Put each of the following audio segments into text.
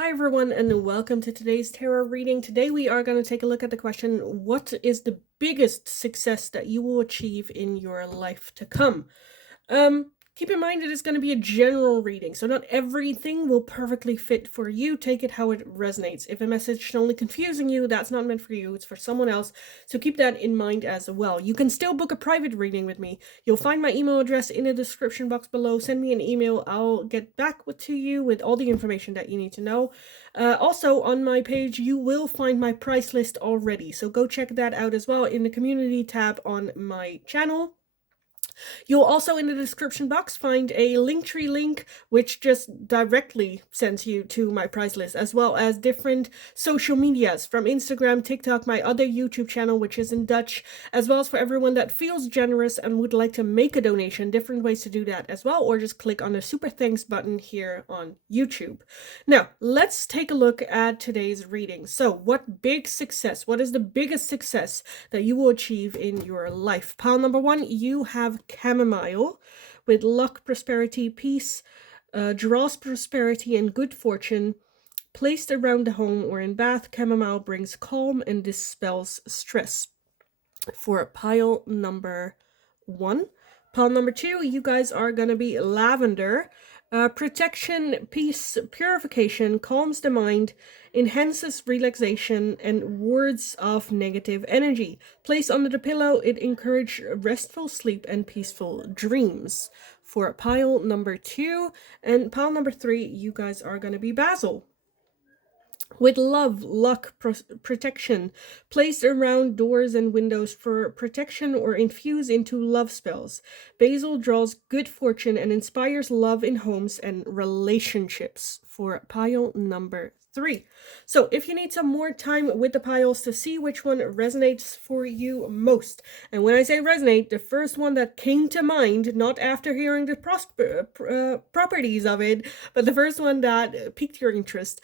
Hi everyone and welcome to today's tarot reading. Today we are going to take a look at the question, what is the biggest success that you will achieve in your life to come? Keep in mind it is going to be a general reading, so not everything will perfectly fit for you. Take it how it resonates. If a message is only confusing you, that's not meant for you, it's for someone else. So keep that in mind as well. You can still book a private reading with me. You'll find my email address in the description box below. Send me an email. I'll get back to you with all the information that you need to know. Also, on my page, you will find my price list already, so go check that out as well in the community tab on my channel. You'll also in the description box find a Linktree link, which just directly sends you to my price list, as well as different social medias from Instagram, TikTok, my other YouTube channel, which is in Dutch, as well as for everyone that feels generous and would like to make a donation, different ways to do that as well, or just click on the super thanks button here on YouTube. Now, let's take a look at today's reading. So, what is the biggest success that you will achieve in your life? Pile number one, you have chamomile with luck, prosperity, peace, draws prosperity and good fortune. Placed around the home or in bath, chamomile brings calm and dispels stress. For pile number one. Pile number two, you guys are going to be lavender. Protection, peace, purification, calms the mind, enhances relaxation, and wards off negative energy. Placed under the pillow, it encourages restful sleep and peaceful dreams. For pile number two. And pile number three, you guys are going to be basil. With love, luck, protection, placed around doors and windows for protection or infused into love spells. Basil draws good fortune and inspires love in homes and relationships. For pile number three. So if you need some more time with the piles to see which one resonates for you most, and when I say resonate, the first one that came to mind, not after hearing the properties of it, but the first one that piqued your interest,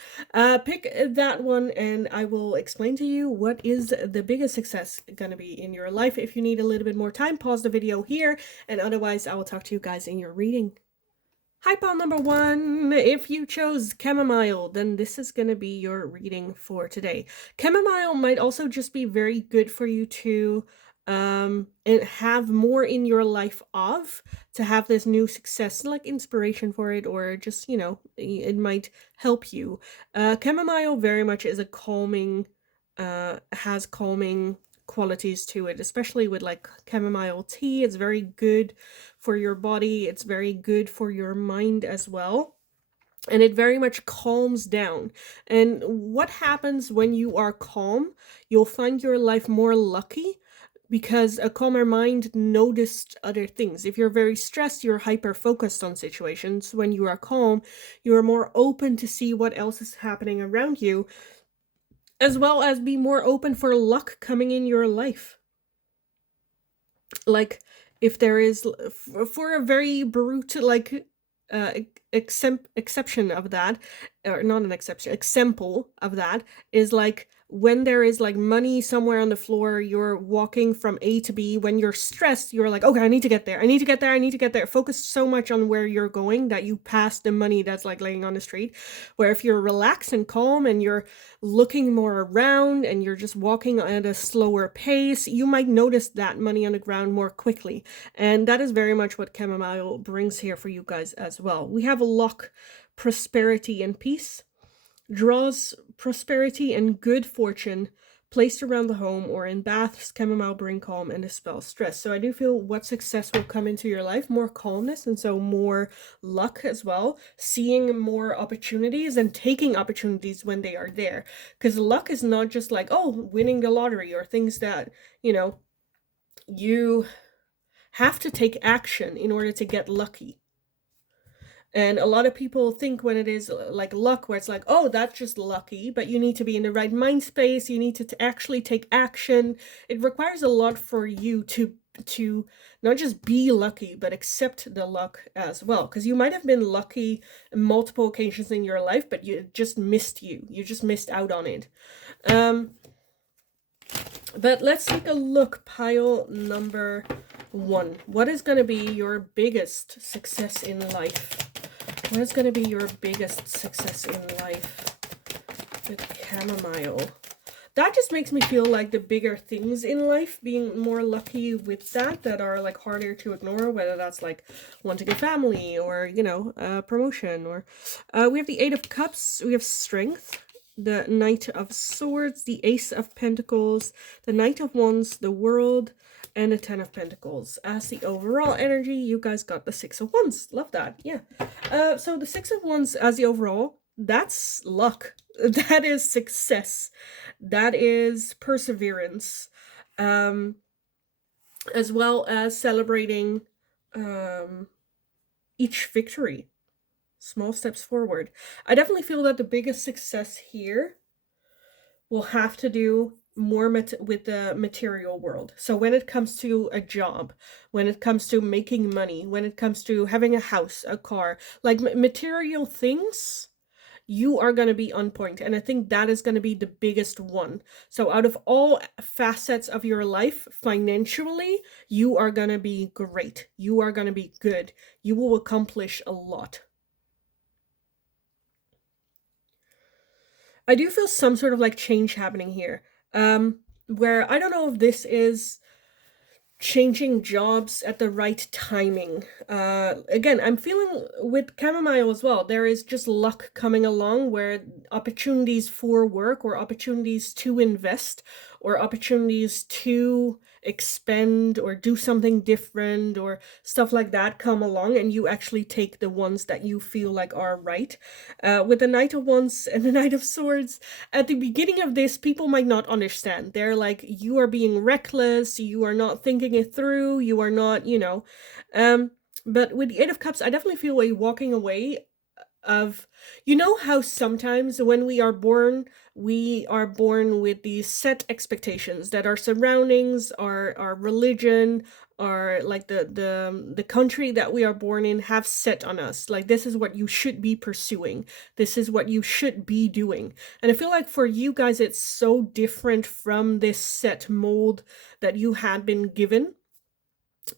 pick that one and I will explain to you what is the biggest success gonna be in your life. If you need a little bit more time, pause the video here, and otherwise I will talk to you guys in your reading. Hi, pile number one. If you chose chamomile, then this is going to be your reading for today. Chamomile might also just be very good for you to and have more in your life to have this new success, like inspiration for it, or just, you know, it might help you. Chamomile very much is a calming, has calming qualities to it, especially with like chamomile tea. It's very good for your body, it's very good for your mind as well, and it very much calms down. And what happens when you are calm, you'll find your life more lucky, because a calmer mind noticed other things. If you're very stressed, you're hyper focused on situations. When you are calm, you are more open to see what else is happening around you, as well as be more open for luck coming in your life. Like, if there is, for a very brute, like, exception of that, or not an exception, example of that is like when there is like money somewhere on the floor, you're walking from A to B. When you're stressed, you're like, okay, I need to get there, I need to get there, I need to get there. Focus so much on where you're going that you pass the money that's like laying on the street. Where if you're relaxed and calm and you're looking more around and you're just walking at a slower pace, you might notice that money on the ground more quickly. And that is very much what chamomile brings here for you guys as well. We have luck, prosperity, and peace. Draws prosperity and good fortune. Placed around the home or in baths, chamomile bring calm and dispel stress. So I do feel what success will come into your life, more calmness, and so more luck as well. Seeing more opportunities and taking opportunities when they are there. Because luck is not just like, oh, winning the lottery or things that, you know, you have to take action in order to get lucky. And a lot of people think when it is like luck, where it's like, oh, that's just lucky, but you need to be in the right mind space. You need to actually take action. It requires a lot for you to not just be lucky, but accept the luck as well. Because you might have been lucky on multiple occasions in your life, but you just missed out on it. But let's take a look. Pile number one. What is going to be your biggest success in life? What is going to be your biggest success in life? with chamomile. That just makes me feel like the bigger things in life, being more lucky with that are like harder to ignore, whether that's like wanting a family or, you know, promotion, or we have the Eight of Cups, we have strength, the Knight of Swords, the Ace of Pentacles, the Knight of Wands, the World, and the Ten of Pentacles. As the overall energy, you guys got the Six of Wands. Love that. Yeah. So the Six of Wands as the overall, that's luck. That is success. That is perseverance. As well as celebrating each victory. Small steps forward. I definitely feel that the biggest success here will have to do more with the material world. So when it comes to a job, when it comes to making money, when it comes to having a house, a car, like material things, you are going to be on point. And I think that is going to be the biggest one. So out of all facets of your life, financially, you are going to be great. You are going to be good. You will accomplish a lot. I do feel some sort of like change happening here. Where I don't know if this is changing jobs at the right timing. Again, I'm feeling with chamomile as well, there is just luck coming along where opportunities for work or opportunities to invest or opportunities to expend or do something different or stuff like that come along, and you actually take the ones that you feel like are right. With the Knight of Wands and the Knight of Swords, at the beginning of this, people might not understand. They're like, you are being reckless, you are not thinking it through, you are not, you know. But with the Eight of Cups, I definitely feel a walking away of, you know how sometimes when we are born with these set expectations that our surroundings, our religion, our like the country that we are born in have set on us, like this is what you should be pursuing, this is what you should be doing. And I feel like for you guys it's so different from this set mold that you had been given,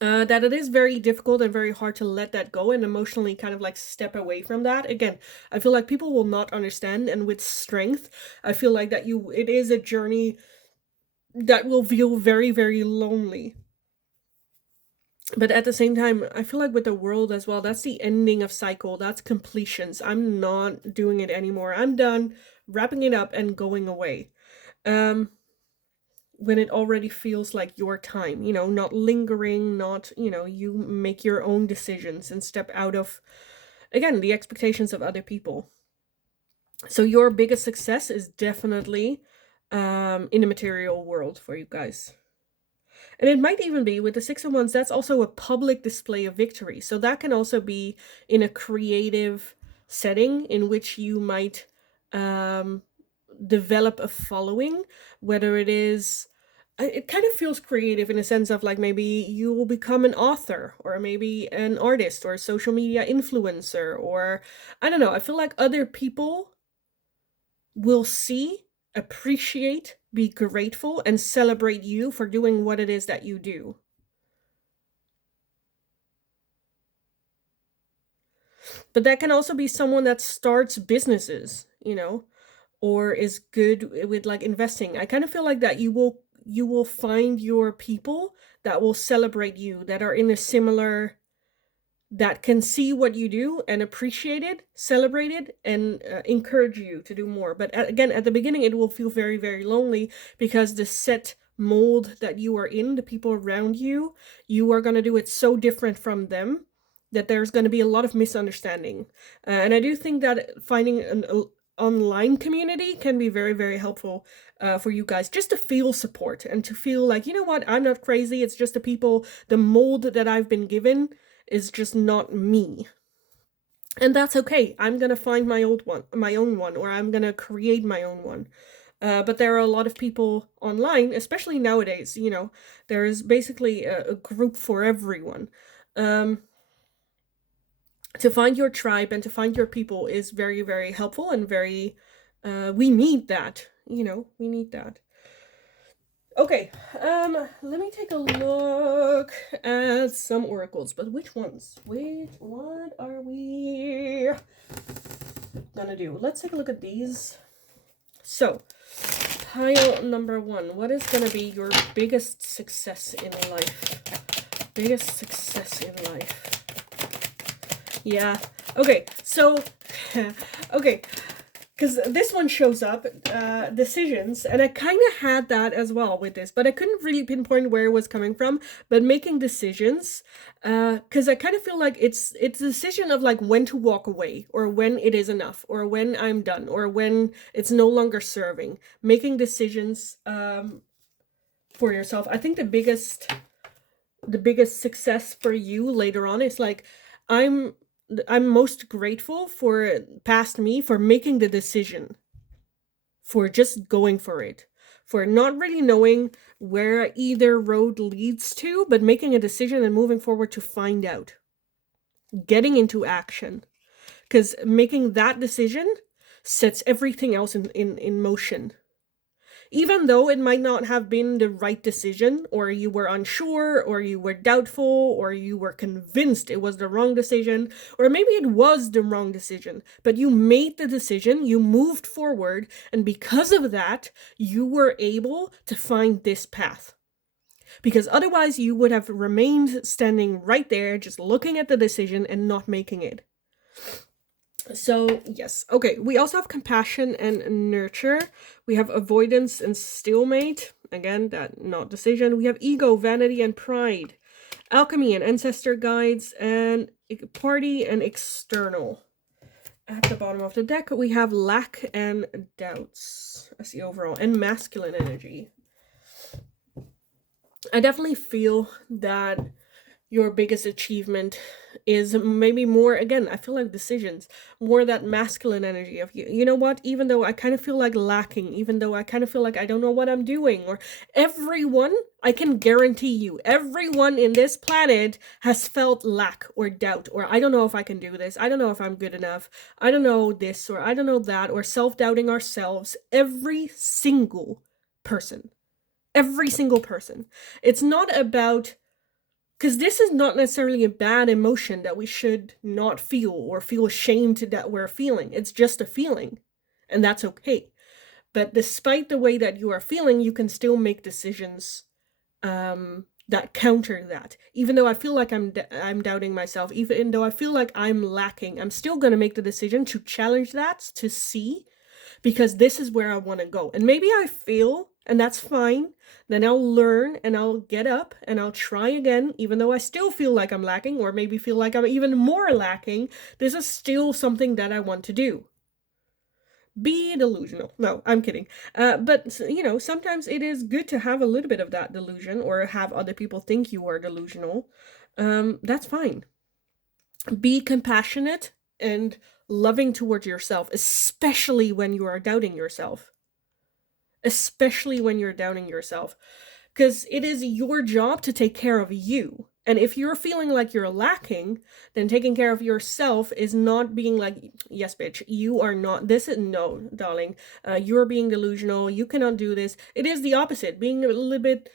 that it is very difficult and very hard to let that go and emotionally kind of like step away from that. Again, I feel like people will not understand, and with strength, I feel like that it is a journey that will feel very, very lonely. But at the same time, I feel like with the World as well, that's the ending of cycle, that's completions. I'm not doing it anymore. I'm done, wrapping it up and going away. When it already feels like your time, you know, not lingering, not, you know, you make your own decisions and step out of, again, the expectations of other people. So your biggest success is definitely in the material world for you guys. And it might even be with the Six of Wands, that's also a public display of victory. So that can also be in a creative setting in which you might develop a following, whether it is, it kind of feels creative in a sense of like maybe you will become an author or maybe an artist or a social media influencer, or I don't know. I feel like other people will see, appreciate, be grateful, and celebrate you for doing what it is that you do. But that can also be someone that starts businesses, you know, or is good with like investing. I kind of feel like that you will find your people that will celebrate you, that are in a similar, that can see what you do and appreciate it, celebrate it, and encourage you to do more. But again, at the beginning, it will feel very, very lonely because the set mold that you are in, the people around you, you are going to do it so different from them that there's going to be a lot of misunderstanding. And I do think that finding an online community can be very, very helpful for you guys, just to feel support and to feel like, you know what, I'm not crazy. It's just the people, the mold that I've been given is just not me. And that's okay. I'm gonna find my own one, or I'm gonna create my own one. But there are a lot of people online, especially nowadays, you know, there is basically a group for everyone. To find your tribe and to find your people is very, very helpful and very, we need that, you know, we need that. Okay, let me take a look at some oracles, but which ones? What are we gonna do? Let's take a look at these. So, pile number 1. What is going to be your biggest success in life? Biggest success in life. Yeah. Okay. So, okay. Because this one shows up, decisions, and I kind of had that as well with this, but I couldn't really pinpoint where it was coming from. But making decisions, because I kind of feel like it's a decision of like when to walk away, or when it is enough, or when I'm done, or when it's no longer serving. Making decisions for yourself. I think the biggest success for you later on is like, I'm most grateful for past me for making the decision, for just going for it, for not really knowing where either road leads to, but making a decision and moving forward to find out, getting into action, because making that decision sets everything else in motion. Even though it might not have been the right decision, or you were unsure, or you were doubtful, or you were convinced it was the wrong decision, or maybe it was the wrong decision, but you made the decision, you moved forward, and because of that, you were able to find this path. Because otherwise you would have remained standing right there, just looking at the decision and not making it. So, yes. Okay, we also have compassion and nurture. We have avoidance and stalemate. Again, that not decision. We have ego, vanity, and pride. Alchemy and ancestor guides, and party and external. At the bottom of the deck, we have lack and doubts. That's the overall. And masculine energy. I definitely feel that your biggest achievement is maybe more, again, I feel like decisions, more that masculine energy of you know what, even though I kind of feel like lacking, even though I kind of feel like I don't know what I'm doing, or everyone, I can guarantee you, everyone in this planet has felt lack or doubt, or I don't know if I can do this, I don't know if I'm good enough, I don't know this, or I don't know that, or self-doubting ourselves. Every single person. It's not about, because this is not necessarily a bad emotion that we should not feel or feel ashamed that we're feeling. It's just a feeling, and that's okay. But despite the way that you are feeling, you can still make decisions that counter that. Even though I feel like I'm doubting myself, even though I feel like I'm lacking, I'm still going to make the decision to challenge that, to see, because this is where I want to go. And maybe I fail, and that's fine. Then I'll learn, and I'll get up, and I'll try again, even though I still feel like I'm lacking, or maybe feel like I'm even more lacking. This is still something that I want to do. Be delusional. No, I'm kidding. But, you know, sometimes it is good to have a little bit of that delusion, or have other people think you are delusional. That's fine. Be compassionate and loving towards yourself, especially when you are doubting yourself. Especially when you're doubting yourself. Because it is your job to take care of you. And if you're feeling like you're lacking, then taking care of yourself is not being like, yes, bitch, you are not, this is, no, darling, you're being delusional, you cannot do this. It is the opposite, being a little bit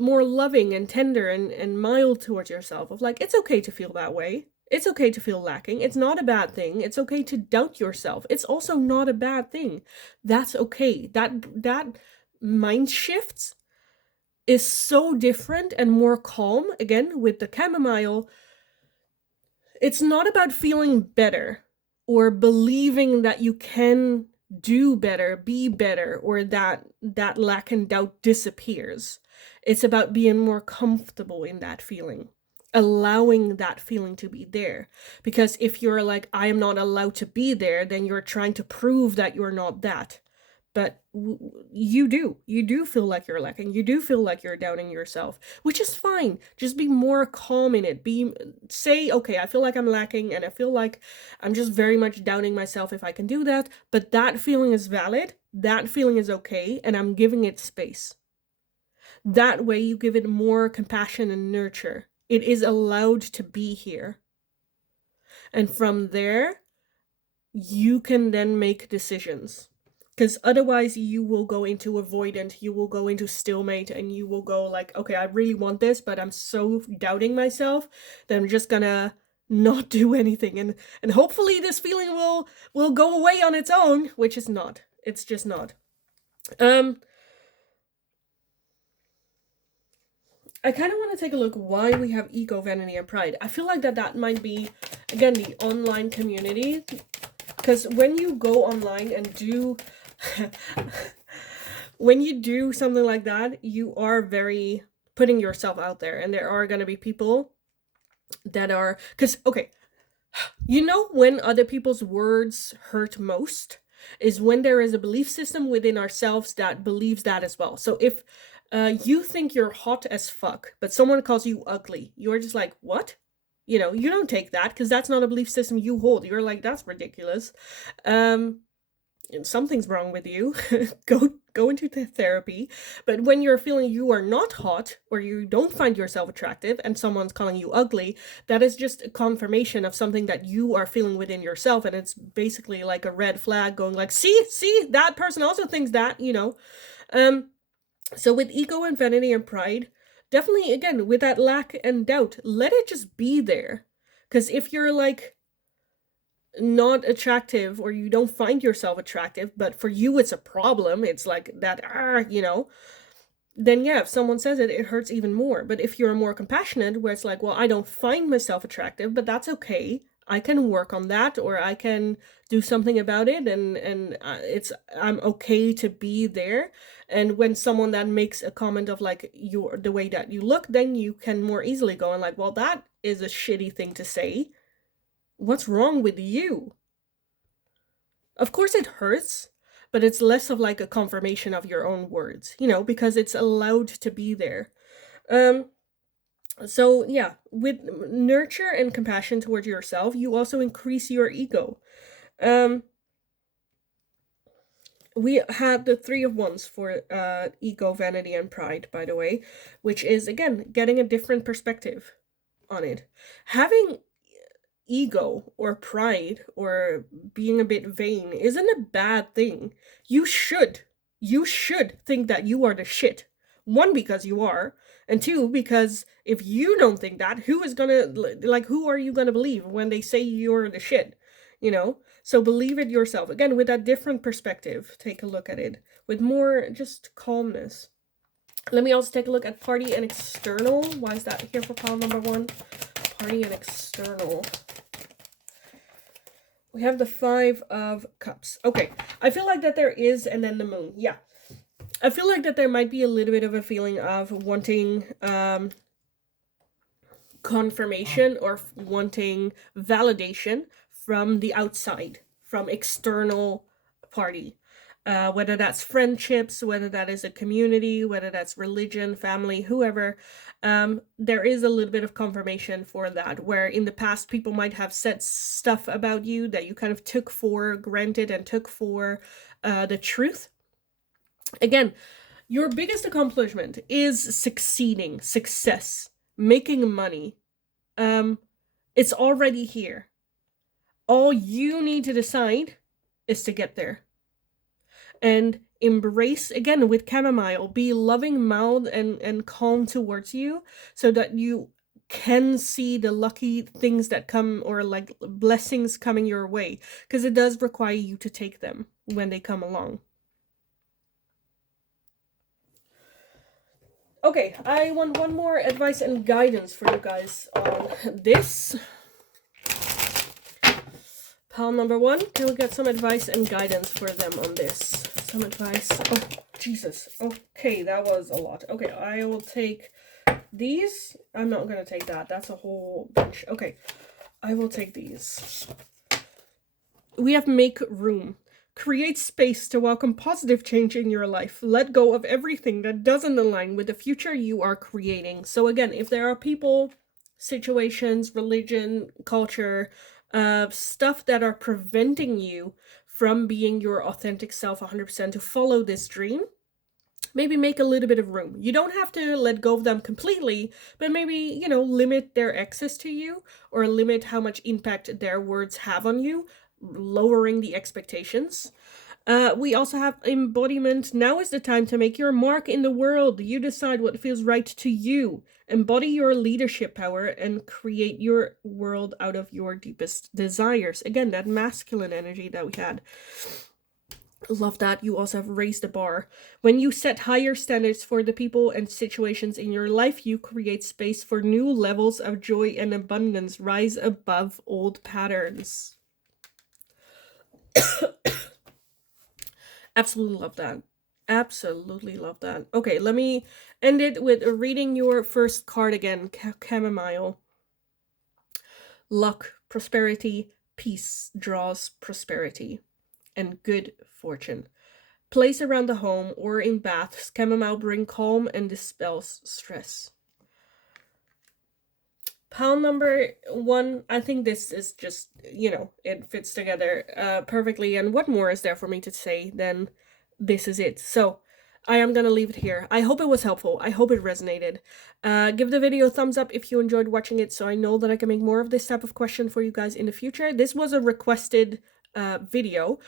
more loving and tender and mild towards yourself, of like, it's okay to feel that way. It's okay to feel lacking. It's not a bad thing. It's okay to doubt yourself. It's also not a bad thing. That's okay. That mind shifts is so different and more calm. Again, with the chamomile, it's not about feeling better or believing that you can do better, be better, or that lack and doubt disappears. It's about being more comfortable in that feeling, allowing that feeling to be there. Because if you're like, I am not allowed to be there, then you're trying to prove that you're not that. But you do feel like you're lacking. You do feel like you're doubting yourself, which is fine. Just be more calm in it. Say, okay, I feel like I'm lacking, and I feel like I'm just very much doubting myself if I can do that. But that feeling is valid. That feeling is okay, and I'm giving it space. That way you give it more compassion and nurture. It is allowed to be here. And from there, you can then make decisions. Because otherwise you will go into avoidant, you will go into stalemate, and you will go like, okay, I really want this, but I'm so doubting myself that I'm just gonna not do anything. And hopefully this feeling will go away on its own, which is not. It's just not. I kind of want to take a look why we have ego, vanity, and pride. I feel like that might be, again, the online community. Because when you go online and do, when you do something like that, you are very putting yourself out there. And there are going to be people that are, because, okay, you know when other people's words hurt most is when there is a belief system within ourselves that believes that as well. So if you think you're hot as fuck, but someone calls you ugly, you're just like, what? You know, you don't take that because that's not a belief system you hold. You're like, that's ridiculous. Something's wrong with you. go into the therapy. But when you're feeling you are not hot or you don't find yourself attractive and someone's calling you ugly, that is just a confirmation of something that you are feeling within yourself, and it's basically like a red flag going like, see that person also thinks that, you know. So with ego and vanity and pride, definitely, again, with that lack and doubt, let it just be there. Because if you're like not attractive or you don't find yourself attractive, but for you it's a problem, it's like that, you know, then yeah, if someone says it, it hurts even more. But if you're more compassionate, where it's like, well, I don't find myself attractive, but that's okay. I can work on that, or I can do something about it, and I'm okay to be there. And when someone that makes a comment of like you're the way that you look, then you can more easily go and like, well, that is a shitty thing to say. What's wrong with you? Of course it hurts, but it's less of like a confirmation of your own words, you know, because it's allowed to be there. Um, so yeah, with nurture and compassion towards yourself, you also increase your ego. Um, we had the Three of Wands for ego, vanity, and pride, by the way, which is again getting a different perspective on it. Having ego or pride or being a bit vain isn't a bad thing. You should think that you are the shit. One, because you are, and two, because if you don't think that, who is gonna, like, who are you gonna believe when they say you're the shit, you know? So believe it yourself. Again, with that different perspective, take a look at it with more just calmness. Let me also take a look at party and external. Why is that here for pile number one? Party and external. We have the Five of Cups. Okay, I feel like that there is, and then the Moon. Yeah. I feel like that there might be a little bit of a feeling of wanting confirmation or wanting validation from the outside, from external party. Whether that's friendships, whether that is a community, whether that's religion, family, whoever, there is a little bit of confirmation for that, where in the past people might have said stuff about you that you kind of took for granted and took for the truth. Again, your biggest accomplishment is succeeding, success, making money. It's already here. All you need to decide is to get there. And embrace, again, with chamomile, be loving, mild, and calm towards you, so that you can see the lucky things that come, or like blessings coming your way, because it does require you to take them when they come along. Okay, I want one more advice and guidance for you guys on this. Pile number one, can we get some advice and guidance for them on this? Some advice. Oh, Jesus. Okay, that was a lot. Okay, I will take these. I'm not going to take that. That's a whole bunch. Okay, I will take these. We have make room. Create space to welcome positive change in your life. Let go of everything that doesn't align with the future you are creating. So again, if there are people, situations, religion, culture, stuff that are preventing you from being your authentic self 100% to follow this dream, maybe make a little bit of room. You don't have to let go of them completely, but maybe, you know, limit their access to you, or limit how much impact their words have on you, lowering the expectations. We also have embodiment. Now is the time to make your mark in the world. You decide what feels right to you. Embody your leadership power and create your world out of your deepest desires. Again, that masculine energy that we had. Love that. You also have raised the bar. When you set higher standards for the people and situations in your life, you create space for new levels of joy and abundance. Rise above old patterns. Absolutely love that. Absolutely love that. Okay, let me end it with reading your first card again. Chamomile. Luck, prosperity, peace draws prosperity, and good fortune. Place around the home or in baths, chamomile bring calm and dispels stress. Pile number 1, I think this is just, it fits together perfectly. And what more is there for me to say than this is it? So I am going to leave it here. I hope it was helpful. I hope it resonated. Give the video a thumbs up if you enjoyed watching it, so I know that I can make more of this type of question for you guys in the future. This was a requested video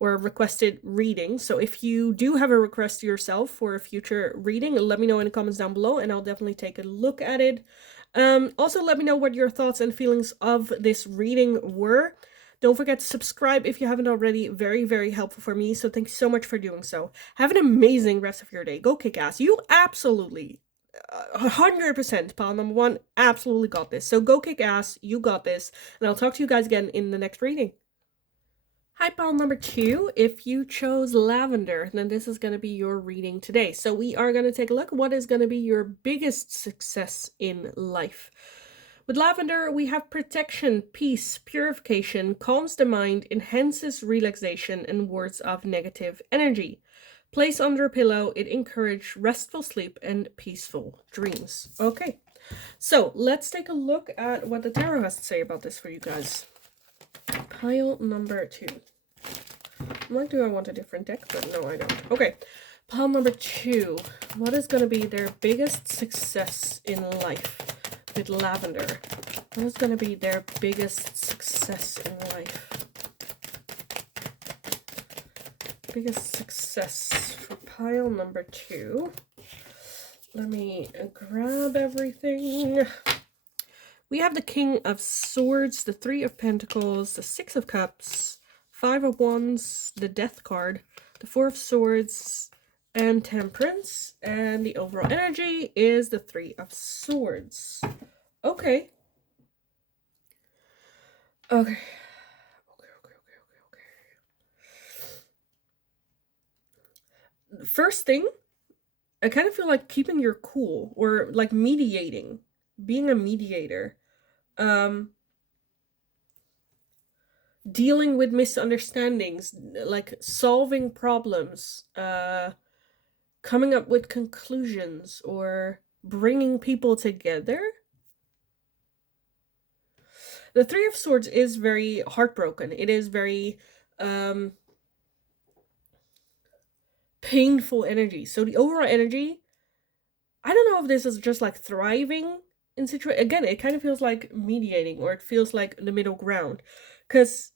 or requested reading. So if you do have a request yourself for a future reading, let me know in the comments down below and I'll definitely take a look at it. Also, let me know what your thoughts and feelings of this reading were. Don't forget to subscribe if you haven't already. Very, very helpful for me. So thank you so much for doing so. Have an amazing rest of your day. Go kick ass. You absolutely, 100%, pile number 1, absolutely got this. So go kick ass. You got this. And I'll talk to you guys again in the next reading. Hi, pile number 2. If you chose lavender, then this is going to be your reading today. So we are going to take a look at what is going to be your biggest success in life. With lavender, we have protection, peace, purification, calms the mind, enhances relaxation, and wards off negative energy. Place under a pillow, it encourages restful sleep and peaceful dreams. Okay, so let's take a look at what the tarot has to say about this for you guys. Pile number 2. I'm like, do I want a different deck? But no, I don't. Okay, pile number 2. What is going to be their biggest success in life with lavender? What is going to be their biggest success in life? Biggest success for pile number 2. Let me grab everything. We have the King of Swords, the Three of Pentacles, the Six of Cups, Five of Wands, the Death card, the Four of Swords, and Temperance. And the overall energy is the Three of Swords. Okay. Okay. First thing, I kind of feel like keeping your cool, or like mediating, being a mediator. Dealing with misunderstandings, like solving problems, coming up with conclusions, or bringing people together. The Three of Swords is very heartbroken. It is very painful energy. So the overall energy, I don't know if this is just like thriving in situation. Again, it kind of feels like mediating, or it feels like the middle ground. Because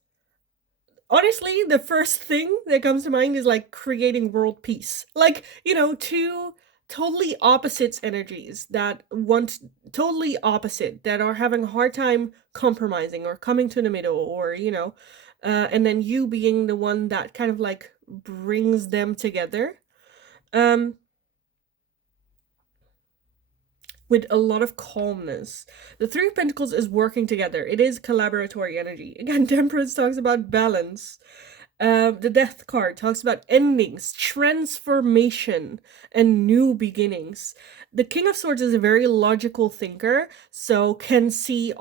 honestly, the first thing that comes to mind is like creating world peace. Like, two totally opposites energies that want totally opposite, that are having a hard time compromising or coming to the middle, or, and then you being the one that kind of like brings them together. With a lot of calmness. The Three of Pentacles is working together. It is collaboratory energy. Again, Temperance talks about balance. The Death card talks about endings, transformation, and new beginnings. The King of Swords is a very logical thinker, so can see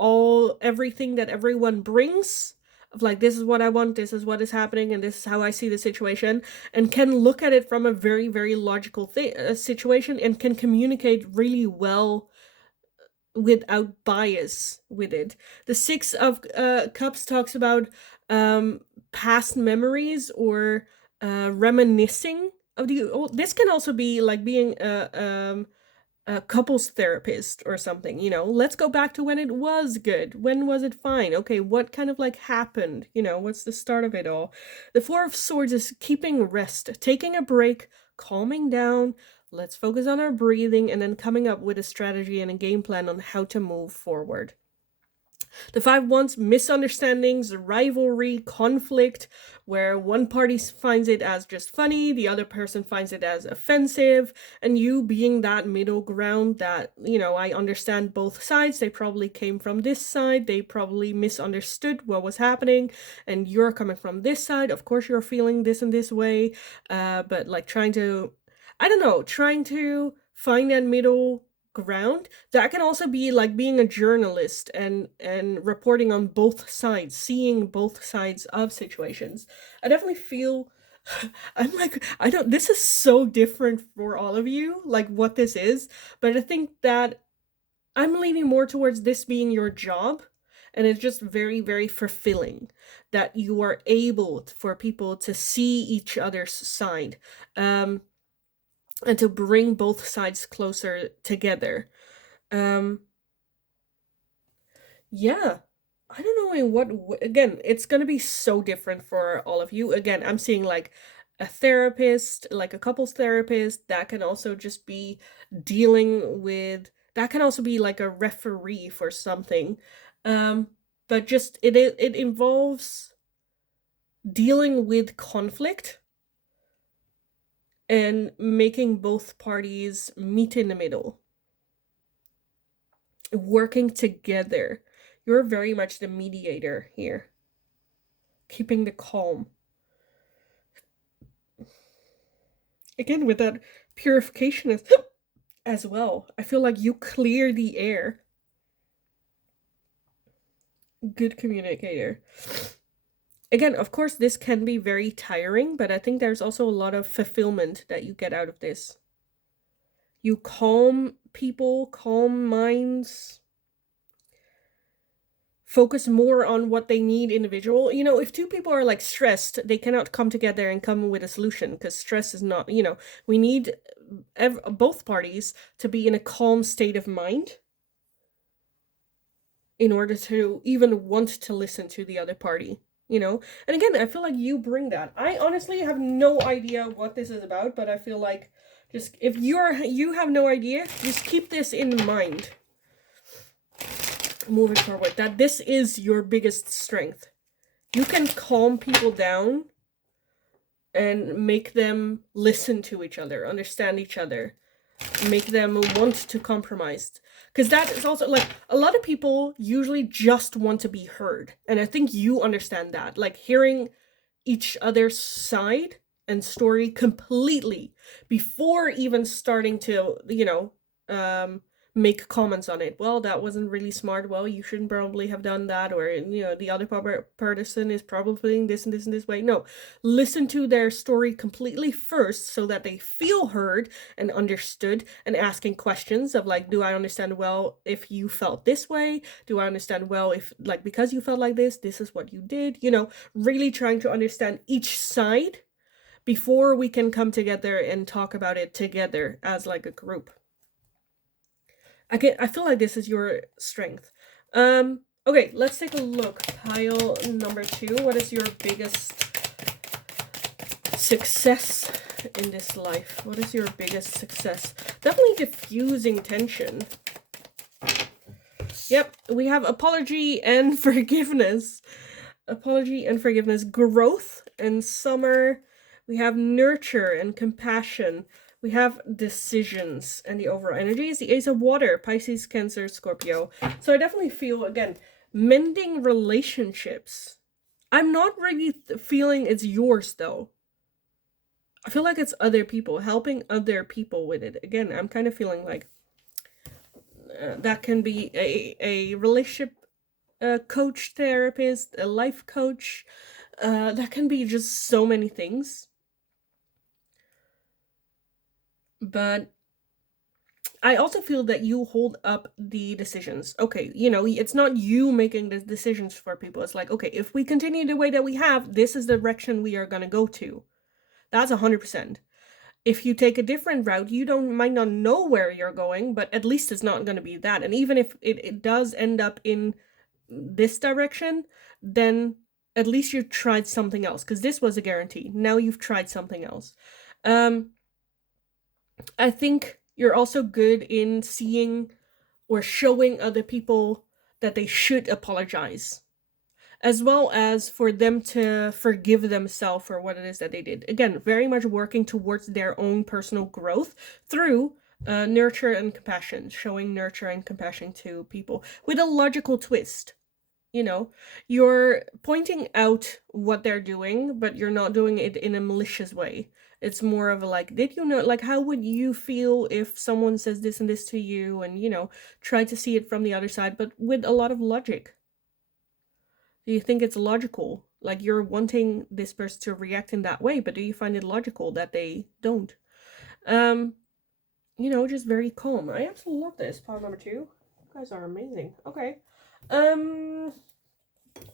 everything that everyone brings, of like, this is what I want, this is what is happening, and this is how I see the situation, and can look at it from a very, very logical situation, and can communicate really well without bias with it. The Six of Cups talks about past memories, or reminiscing of the old. This can also be like being a couples therapist or something. Let's go back to when it was good. When was it fine? Okay, what kind of like happened? What's the start of it all? The Four of Swords is keeping rest, taking a break, calming down. Let's focus on our breathing, and then coming up with a strategy and a game plan on how to move forward. The 5 Wands, misunderstandings, rivalry, conflict, where one party finds it as just funny, the other person finds it as offensive, and you being that middle ground that, I understand both sides. They probably came from this side, they probably misunderstood what was happening, and you're coming from this side. Of course, you're feeling this and this way, but like trying to find that middle ground. That can also be like being a journalist and reporting on both sides, seeing both sides of situations. I definitely feel I'm like, I don't this is so different for all of you, like what this is, but I think that I'm leaning more towards this being your job, and it's just very, very fulfilling that you are able for people to see each other's side, and to bring both sides closer together. Um, yeah. I don't know in what again, it's going to be so different for all of you. Again, I'm seeing like a therapist, like a couples therapist. That can also just be dealing with, that can also be like a referee for something. Um, but just it involves dealing with conflict and making both parties meet in the middle, working together. You're very much the mediator here, keeping the calm. Again, with that purification as well. I feel like you clear the air. Good communicator. Again, of course, this can be very tiring, but I think there's also a lot of fulfillment that you get out of this. You calm people, calm minds, focus more on what they need individual. If two people are like stressed, they cannot come together and come with a solution, because stress is not, we need both parties to be in a calm state of mind in order to even want to listen to the other party. And again, I feel like you bring that. I honestly have no idea what this is about, but I feel like just if you have no idea, just keep this in mind moving forward, that this is your biggest strength. You can calm people down and make them listen to each other, understand each other, make them want to compromise. Because that is also like, a lot of people usually just want to be heard, and I think you understand that, like hearing each other's side and story completely before even starting to make comments on it. Well, that wasn't really smart. Well, you shouldn't probably have done that. Or the other person is probably doing this and this and this way. No, listen to their story completely first, so that they feel heard and understood, and asking questions of like, do I understand well if you felt this way? Do I understand well if, like, because you felt like this is what you did? Really trying to understand each side before we can come together and talk about it together as like a group. I feel like this is your strength. Okay, let's take a look. Pile number 2. What is your biggest success in this life? What is your biggest success? Definitely diffusing tension. Yep, we have apology and forgiveness. Apology and forgiveness. Growth and summer. We have nurture and compassion. We have decisions, and the overall energy is the Ace of Water, Pisces, Cancer, Scorpio. So I definitely feel, again, mending relationships. I'm not really feeling it's yours, though. I feel like it's other people, helping other people with it. Again, I'm kind of feeling like that can be a relationship coach, therapist, a life coach. That can be just so many things. But I also feel that you hold up the decisions. Okay, it's not you making the decisions for people. It's like, okay, if we continue the way that we have, this is the direction we are going to go to. That's 100%. If you take a different route, you might not know where you're going, but at least it's not going to be that. And even if it does end up in this direction, then at least you tried something else, because this was a guarantee. Now you've tried something else. I think you're also good in seeing or showing other people that they should apologize, as well as for them to forgive themselves for what it is that they did. Again, very much working towards their own personal growth through nurture and compassion, showing nurture and compassion to people with a logical twist. You know, you're pointing out what they're doing, but you're not doing it in a malicious way. It's more of a like, did you know, like, how would you feel if someone says this and this to you? And, you know, try to see it from the other side, but with a lot of logic. Do you think it's logical? Like, you're wanting this person to react in that way, but do you find it logical that they don't? You know, just very calm. I absolutely love this. Pile number 2. You guys are amazing. Okay.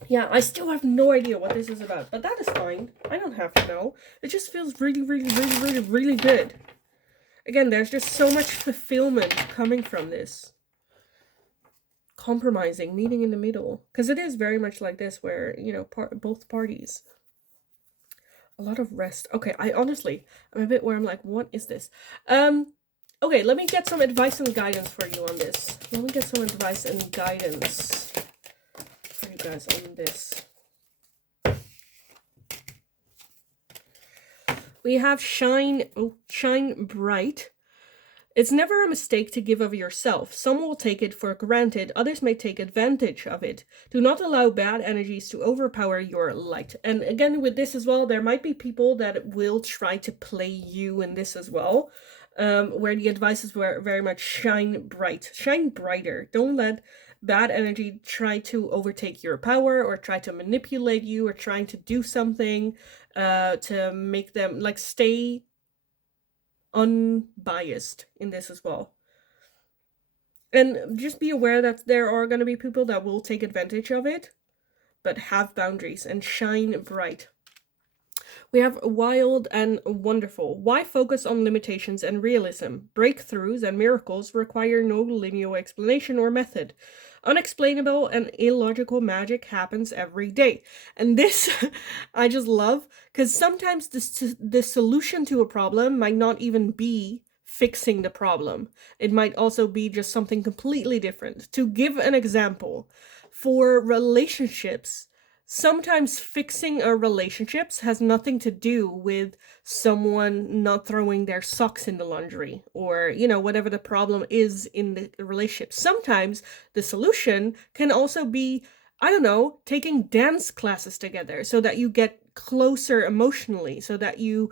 Yeah, I still have no idea what this is about, but that is fine. I don't have to know. It just feels really, really, really, really, really good. Again, there's just so much fulfillment coming from this. Compromising, meeting in the middle. Because it is very much like this, where, you know, both parties. A lot of rest. Okay, I'm a bit where I'm like, what is this? Okay, let me get some advice and guidance for you on this. Let me get some advice and guidance for you guys on this. We have shine bright. It's never a mistake to give of yourself. Some will take it for granted, others may take advantage of it. Do not allow bad energies to overpower your light. And again, with this as well, there might be people that will try to play you in this as well, where the advice is very much shine bright. Shine brighter. Don't let bad energy try to overtake your power or try to manipulate you or trying to do something to make them, like, stay unbiased in this as well. And just be aware that there are going to be people that will take advantage of it, but have boundaries and shine bright. We have wild and wonderful. Why focus on limitations and realism? Breakthroughs and miracles require no linear explanation or method. Unexplainable and illogical magic happens every day. And this I just love, because sometimes the solution to a problem might not even be fixing the problem. It might also be just something completely different. To give an example, for relationships, sometimes fixing a relationships has nothing to do with someone not throwing their socks in the laundry, or, you know, whatever the problem is in the relationship. Sometimes the solution can also be, I don't know, taking dance classes together so that you get closer emotionally, so that you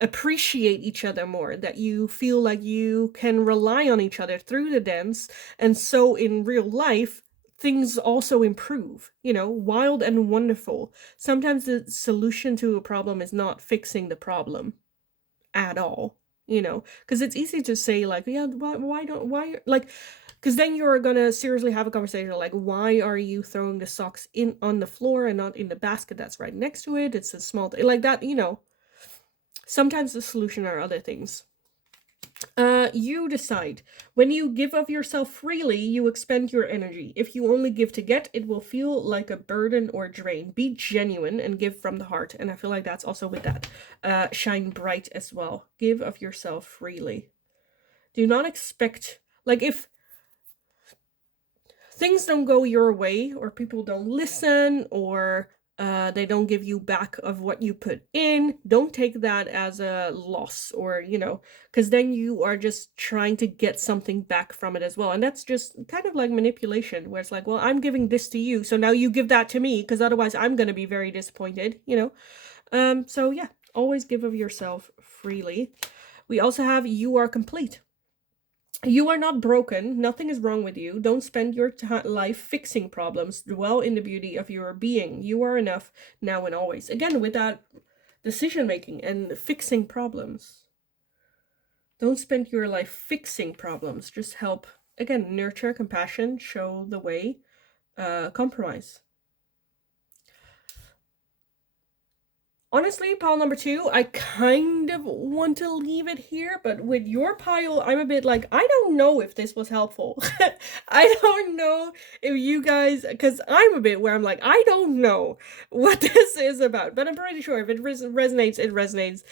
appreciate each other more, that you feel like you can rely on each other through the dance, and so in real life things also improve. You know, wild and wonderful. Sometimes the solution to a problem is not fixing the problem at all, you know, because it's easy to say, like, yeah, why, like, because then you're gonna seriously have a conversation like, why are you throwing the socks in on the floor and not in the basket that's right next to it? It's a small thing like that, you know. Sometimes the solution are other things. You decide. When you give of yourself freely, you expend your energy. If you only give to get, it will feel like a burden or drain. Be genuine and give from the heart. And I feel like that's also with that. Shine bright as well. Give of yourself freely. Do not expect, like, if things don't go your way, or people don't listen, or they don't give you back of what you put in, don't take that as a loss, or, you know, because then you are just trying to get something back from it as well. And that's just kind of like manipulation, where it's like, well, I'm giving this to you, so now you give that to me, because otherwise I'm going to be very disappointed, you know. So yeah, always give of yourself freely. We also have you are complete. You are not broken. Nothing is wrong with you. Don't spend your life fixing problems. Dwell in the beauty of your being. You are enough now and always. Again, with that decision making and fixing problems. Don't spend your life fixing problems. Just help. Again, nurture, compassion, show the way, compromise. Honestly, pile number 2, I kind of want to leave it here, but with your pile, I'm a bit like, I don't know if this was helpful. I don't know if you guys, because I'm a bit where I'm like, I don't know what this is about, but I'm pretty sure if it resonates, it resonates.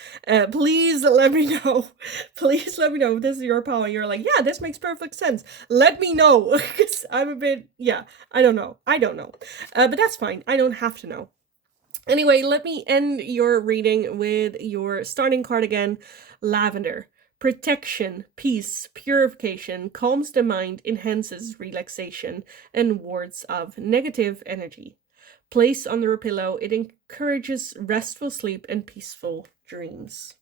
Please let me know. Please let me know if this is your pile and you're like, yeah, this makes perfect sense. Let me know, because I'm a bit, yeah, I don't know. I don't know. But that's fine. I don't have to know. Anyway, let me end your reading with your starting card again. Lavender. Protection, peace, purification, calms the mind, enhances relaxation, and wards off negative energy. Placed under a pillow, it encourages restful sleep and peaceful dreams.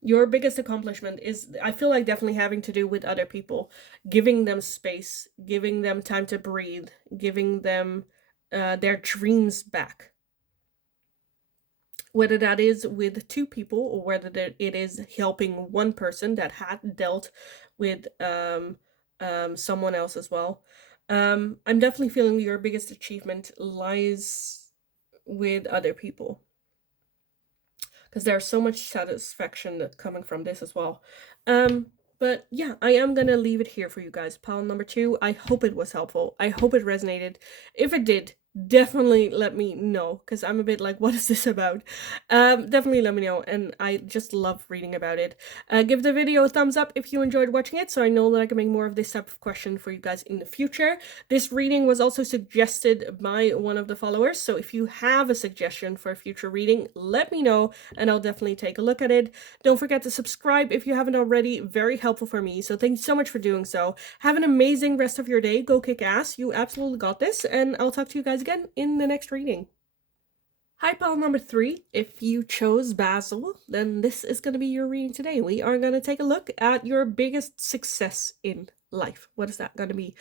Your biggest accomplishment is, I feel like, definitely having to do with other people, giving them space, giving them time to breathe, giving them their dreams back. Whether that is with 2 people or whether it is helping one person that had dealt with someone else as well. I'm definitely feeling your biggest achievement lies with other people, because there's so much satisfaction coming from this as well. But yeah, I am gonna leave it here for you guys. Pile number 2, I hope it was helpful. I hope it resonated. If it did, definitely let me know, because I'm a bit like, what is this about? Definitely let me know, and I just love reading about it. Give the video a thumbs up if you enjoyed watching it, so I know that I can make more of this type of question for you guys in the future. This reading was also suggested by one of the followers, so if you have a suggestion for a future reading, let me know, and I'll definitely take a look at it. Don't forget to subscribe if you haven't already. Very helpful for me, so thank you so much for doing so. Have an amazing rest of your day. Go kick ass. You absolutely got this, and I'll talk to you guys again in the next reading. Hi, pile number 3. If you chose Basil, then this is going to be your reading today. We are going to take a look at your biggest success in life. What is that going to be?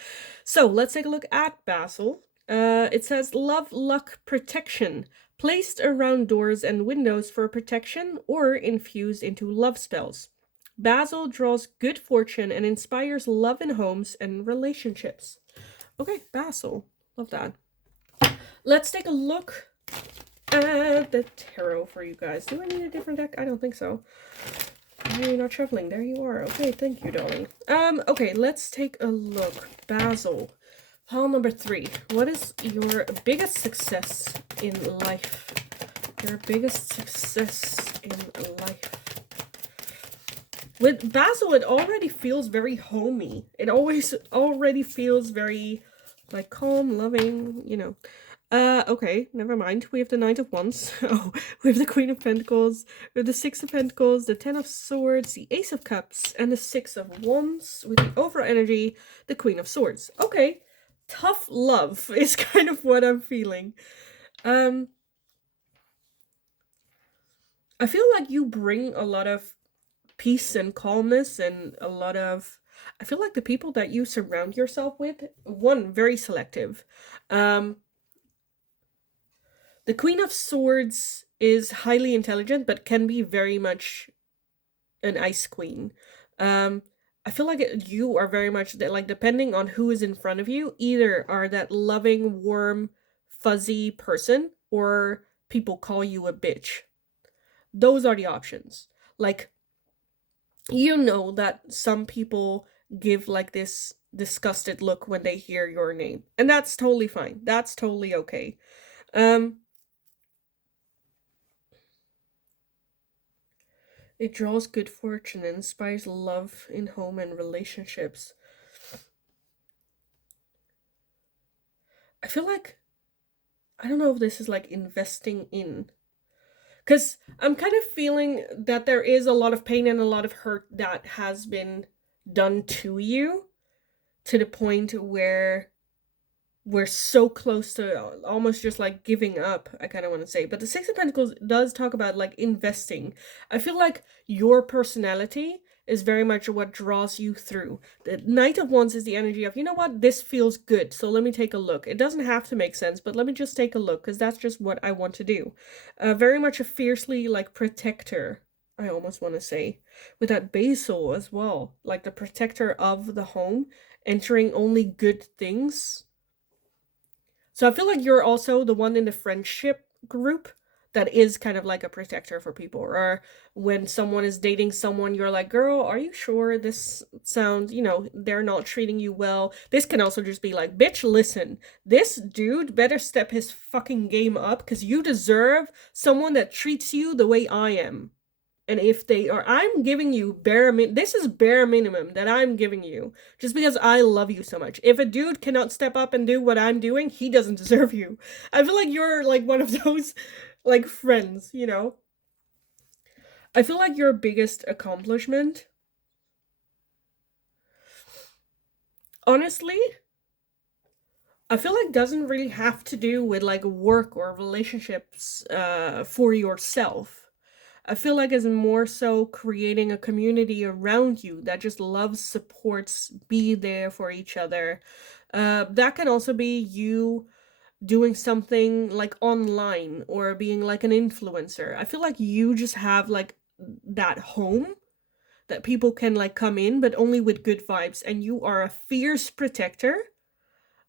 So let's take a look at Basil. It says love, luck, protection. Placed around doors and windows for protection or infused into love spells. Basil draws good fortune and inspires love in homes and relationships. Okay, Basil. Love that. Let's take a look at the tarot for you guys. Do I need a different deck? I don't think so. You're not shuffling. There you are. Okay, thank you, darling. Okay, let's take a look. Basil. Pile number 3. What is your biggest success in life? Your biggest success in life. With Basil, it already feels very homey. It already feels very, like, calm, loving, you know. Okay, never mind. We have the Knight of Wands. Oh, we have the Queen of Pentacles. We have the Six of Pentacles, the Ten of Swords, the Ace of Cups, and the Six of Wands. With the overall energy, the Queen of Swords. Okay, tough love is kind of what I'm feeling. I feel like you bring a lot of peace and calmness and a lot of, I feel like the people that you surround yourself with, one, very selective. The Queen of Swords is highly intelligent, but can be very much an ice queen. I feel like you are very much, like, depending on who is in front of you, either are that loving, warm, fuzzy person, or people call you a bitch. Those are the options. Like, you know that some people give, like, this disgusted look when they hear your name, and that's totally fine. That's totally okay. It draws good fortune and inspires love in home and relationships. I feel like, I don't know if this is like investing in, because I'm kind of feeling that there is a lot of pain and a lot of hurt that has been done to you, to the point where we're so close to almost just like giving up, I kind of want to say. But the Six of Pentacles does talk about like investing. I feel like your personality is very much what draws you through. The Knight of Wands is the energy of, you know what, this feels good, so let me take a look. It doesn't have to make sense, but let me just take a look, because that's just what I want to do. Very much a fiercely like protector, I almost want to say, with that Basil as well, like the protector of the home, entering only good things. So I feel like you're also the one in the friendship group that is kind of like a protector for people. Or when someone is dating someone, you're like, girl, are you sure this sounds, they're not treating you well? This can also just be like, bitch, listen, this dude better step his fucking game up, because you deserve someone that treats you the way I am. And if they are, I'm giving you this is bare minimum that I'm giving you, just because I love you so much. If a dude cannot step up and do what I'm doing, he doesn't deserve you. I feel like you're like one of those like friends, I feel like your biggest accomplishment, honestly, I feel like doesn't really have to do with like work or relationships for yourself. I feel like it's more so creating a community around you that just loves, supports, be there for each other. That can also be you doing something like online or being like an influencer. I feel like you just have like that home that people can like come in, but only with good vibes, and you are a fierce protector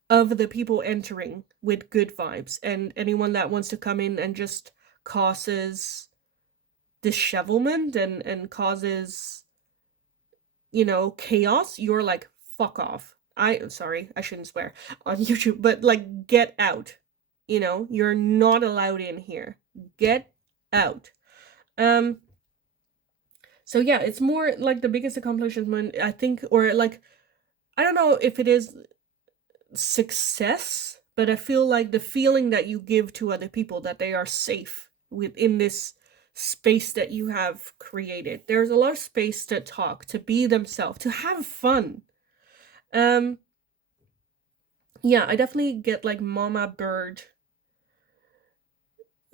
of the people entering with good vibes, and anyone that wants to come in and just causes dishevelment and causes chaos, you're like, fuck off. Sorry, I shouldn't swear on YouTube, but like, get out. You're not allowed in here. Get out. So yeah, it's more like the biggest accomplishment, I think, or like, I don't know if it is success, but I feel like the feeling that you give to other people, that they are safe within this space that you have created. There's a lot of space to talk, to be themselves, to have fun. Yeah, I definitely get like mama bird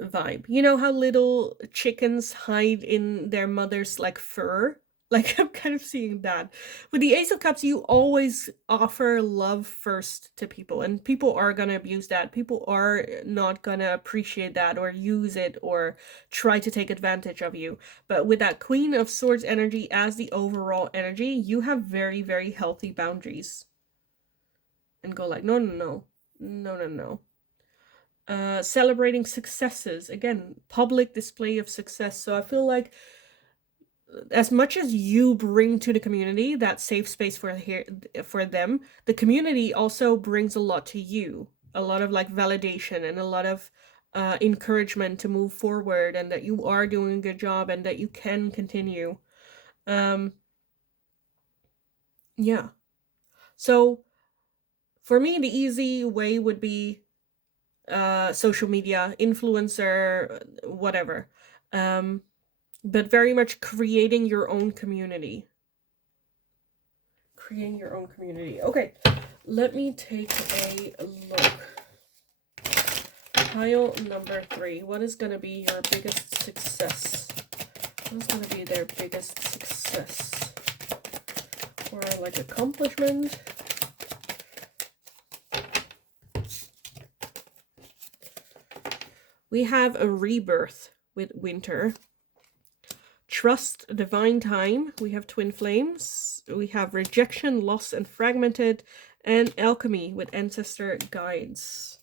vibe. You know how little chickens hide in their mother's like fur? Like, I'm kind of seeing that. With the Ace of Cups, you always offer love first to people, and people are gonna abuse that. People are not gonna appreciate that or use it or try to take advantage of you. But with that Queen of Swords energy as the overall energy, you have very, very healthy boundaries. And go like, no, no, no. No, no, no. Celebrating successes, again, public display of success. So I feel like as much as you bring to the community that safe space for them, the community also brings a lot to you, a lot of like validation and a lot of encouragement to move forward, and that you are doing a good job and that you can continue. Yeah, so for me, the easy way would be social media, influencer, whatever. But very much creating your own community. Creating your own community. Okay, let me take a look. Pile number 3. What is going to be your biggest success? What is going to be their biggest success? Or like accomplishment? We have a rebirth with winter. Trust, divine time. We have twin flames. We have rejection, loss, and fragmented. And alchemy with ancestor guides.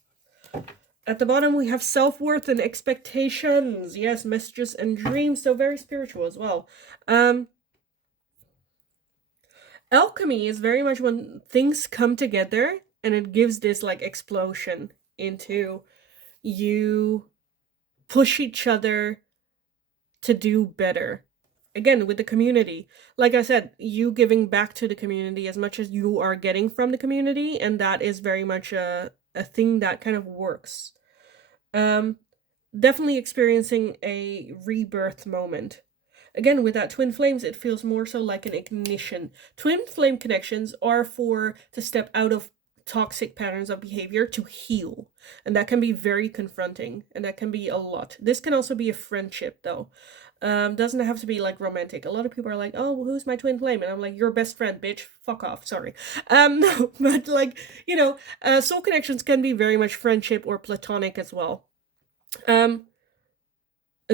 At the bottom, we have self-worth and expectations. Yes, messages and dreams. So very spiritual as well. Alchemy is very much when things come together and it gives this like explosion into you push each other to do better. Again, with the community. Like I said, you giving back to the community as much as you are getting from the community, and that is very much a thing that kind of works. Definitely experiencing a rebirth moment. Again, with that twin flames, it feels more so like an ignition. Twin flame connections are to step out of toxic patterns of behavior to heal. And that can be very confronting, and that can be a lot. This can also be a friendship, though. Doesn't have to be like romantic. A lot of people are like, oh, well, who's my twin flame? And I'm like, your best friend, bitch. Fuck off. Sorry. No, but like, soul connections can be very much friendship or platonic as well. As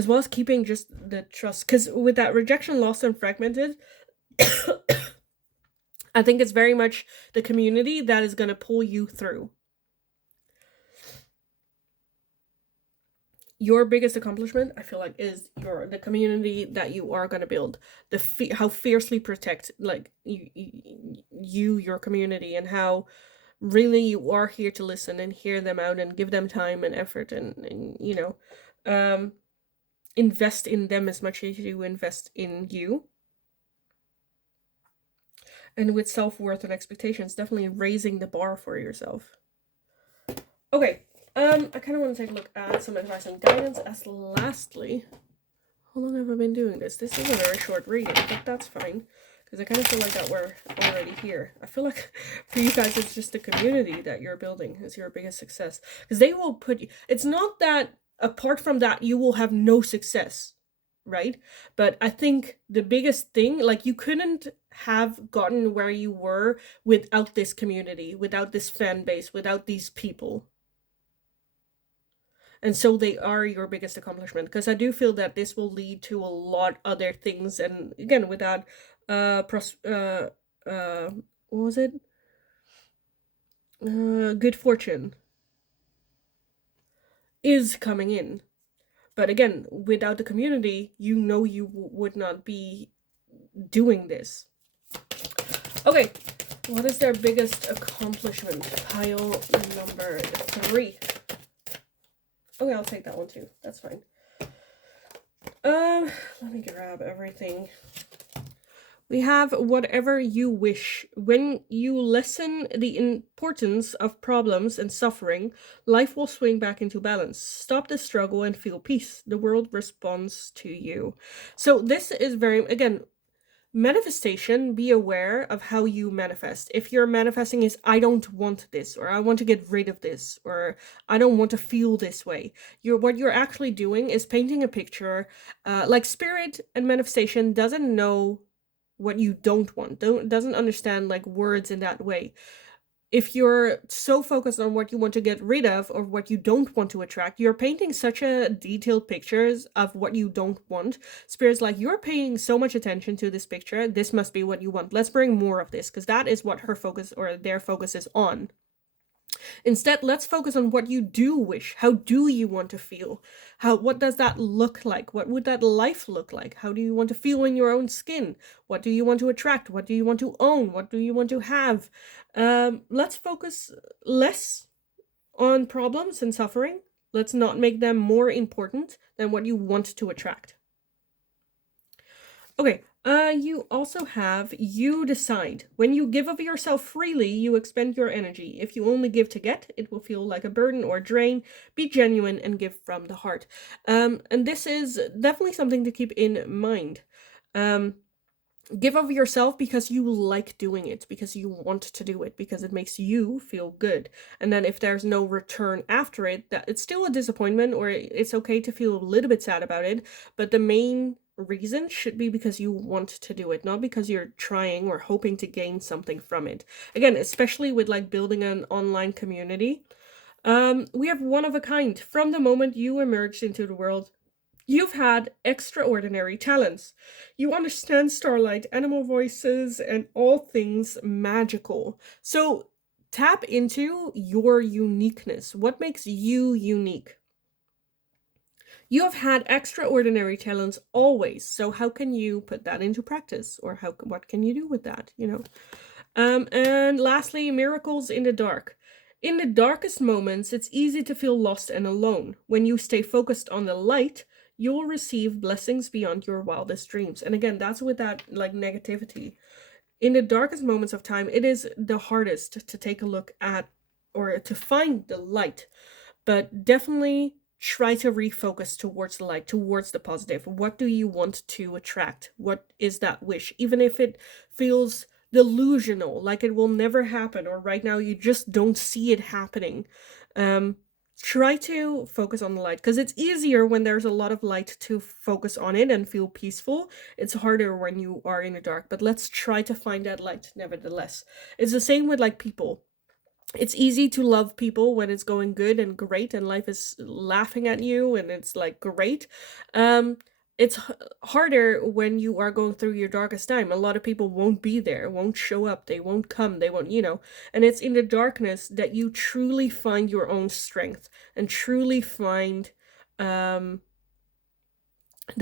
well as keeping just the trust, because with that rejection, lost, and fragmented, I think it's very much the community that is going to pull you through. your biggest accomplishment, I feel like, is the community that you are going to build. How fiercely protect, like, your community, and how really you are here to listen and hear them out and give them time and effort, and invest in them as much as you invest in you. And with self-worth and expectations, definitely raising the bar for yourself. Okay, I kind of want to take a look at some advice and guidance as lastly. How long have I been doing this? This is a very short reading, but that's fine. Because I kind of feel like that we're already here. I feel like for you guys, it's just the community that you're building is your biggest success. Because they will put you... It's not that apart from that, you will have no success, right? But I think the biggest thing, like, you couldn't have gotten where you were without this community, without this fan base, without these people. And so they are your biggest accomplishment, because I do feel that this will lead to a lot other things. And again, with that what was it, good fortune is coming in. But again, without the community, you would not be doing this. Okay, what is their biggest accomplishment? Pile number 3. Okay, I'll take that one too. That's fine. Let me grab everything. We have whatever you wish. When you lessen the importance of problems and suffering, life will swing back into balance. Stop the struggle and feel peace. The world responds to you. So this is very, again, manifestation. Be aware of how you manifest. If you're manifesting is, I don't want this, or I want to get rid of this, or I don't want to feel this way, what you're actually doing is painting a picture. Like, spirit and manifestation doesn't know what you don't want, doesn't understand like words in that way. If you're so focused on what you want to get rid of or what you don't want to attract, you're painting such a detailed pictures of what you don't want. Spirit's like, you're paying so much attention to this picture, this must be what you want. Let's bring more of this, because that is what her focus or their focus is on. Instead, let's focus on what you do wish. How do you want to feel? What does that look like? What would that life look like? How do you want to feel in your own skin? What do you want to attract? What do you want to own? What do you want to have? Let's focus less on problems and suffering. Let's not make them more important than what you want to attract. Okay, you also have, you decide. When you give of yourself freely, you expend your energy. If you only give to get, it will feel like a burden or drain. Be genuine and give from the heart. And this is definitely something to keep in mind. Give of yourself because you like doing it, because you want to do it, because it makes you feel good. And then if there's no return after it, that it's still a disappointment, or it's okay to feel a little bit sad about it, but the main reason should be because you want to do it, not because you're trying or hoping to gain something from it. Again, especially with like building an online community, we have one of a kind. From the moment you emerged into the world, you've had extraordinary talents. You understand starlight, animal voices, and all things magical. So tap into your uniqueness. What makes you unique? You have had extraordinary talents always. So how can you put that into practice? Or what can you do with that, And lastly, miracles in the dark. In the darkest moments, it's easy to feel lost and alone. When you stay focused on the light, you'll receive blessings beyond your wildest dreams. And again, that's with that like negativity. In the darkest moments of time, it is the hardest to take a look at or to find the light. But definitely try to refocus towards the light, towards the positive. What do you want to attract? What is that wish? Even if it feels delusional, like it will never happen, or right now you just don't see it happening. Try to focus on the light, because it's easier when there's a lot of light to focus on it and feel peaceful. It's harder when you are in the dark, but let's try to find that light nevertheless. It's the same with like people. It's easy to love people when it's going good and great and life is laughing at you and it's like great. It's harder when you are going through your darkest time. A lot of people won't be there, won't show up, they won't come, they won't, and it's in the darkness that you truly find your own strength and truly find the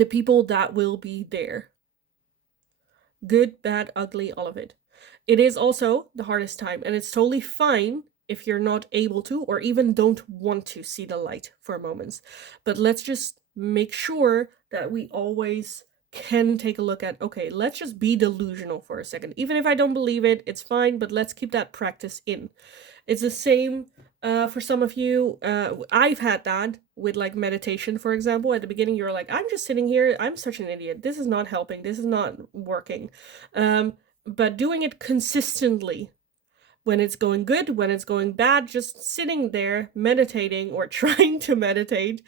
people that will be there. Good, bad, ugly, all of it. It is also the hardest time, and it's totally fine if you're not able to or even don't want to see the light for moments. But let's just make sure that we always can take a look at, okay, let's just be delusional for a second. Even if I don't believe it, it's fine, but let's keep that practice in. It's the same for some of you. I've had that with like meditation, for example. At the beginning, you're like, I'm just sitting here. I'm such an idiot. This is not helping. This is not working. But doing it consistently, when it's going good, when it's going bad, just sitting there meditating or trying to meditate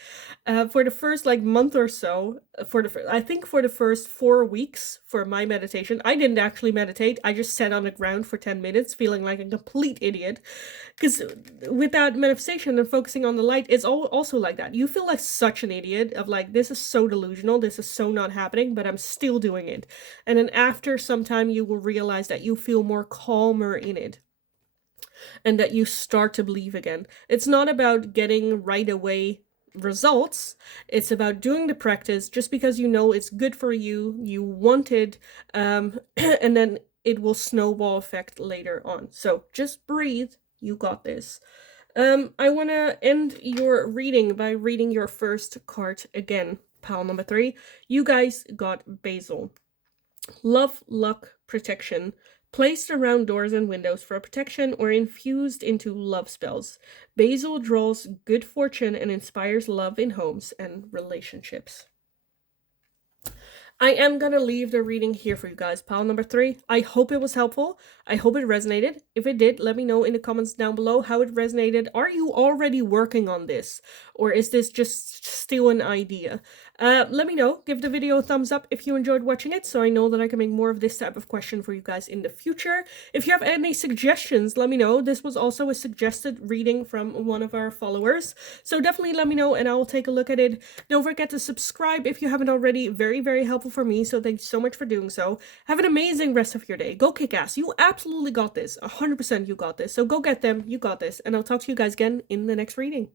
for the first like month or so. I think for the first 4 weeks for my meditation, I didn't actually meditate. I just sat on the ground for 10 minutes feeling like a complete idiot, because with that manifestation and focusing on the light, it's also like that. You feel like such an idiot of like, this is so delusional, this is so not happening, but I'm still doing it. And then after some time, you will realize that you feel more calmer in it, and that you start to believe again. It's not about getting right away results. It's about doing the practice just because you know it's good for you, you want it, and then it will snowball effect later on. So just breathe, you got this. I want to end your reading by reading your first card again, pile number 3. You guys got Basil. Love, luck, protection. Placed around doors and windows for protection or infused into love spells. Basil draws good fortune and inspires love in homes and relationships. I am going to leave the reading here for you guys, pile number 3. I hope it was helpful. I hope it resonated. If it did, let me know in the comments down below how it resonated. Are you already working on this? Or is this just still an idea? Let me know. Give the video a thumbs up if you enjoyed watching it, so I know that I can make more of this type of question for you guys in the future. If you have any suggestions, let me know. This was also a suggested reading from one of our followers, so definitely let me know and I will take a look at it. Don't forget to subscribe if you haven't already. Very, very helpful for me, so thanks so much for doing so. Have an amazing rest of your day. Go kick ass. You absolutely got this. 100% you got this. So go get them. You got this. And I'll talk to you guys again in the next reading.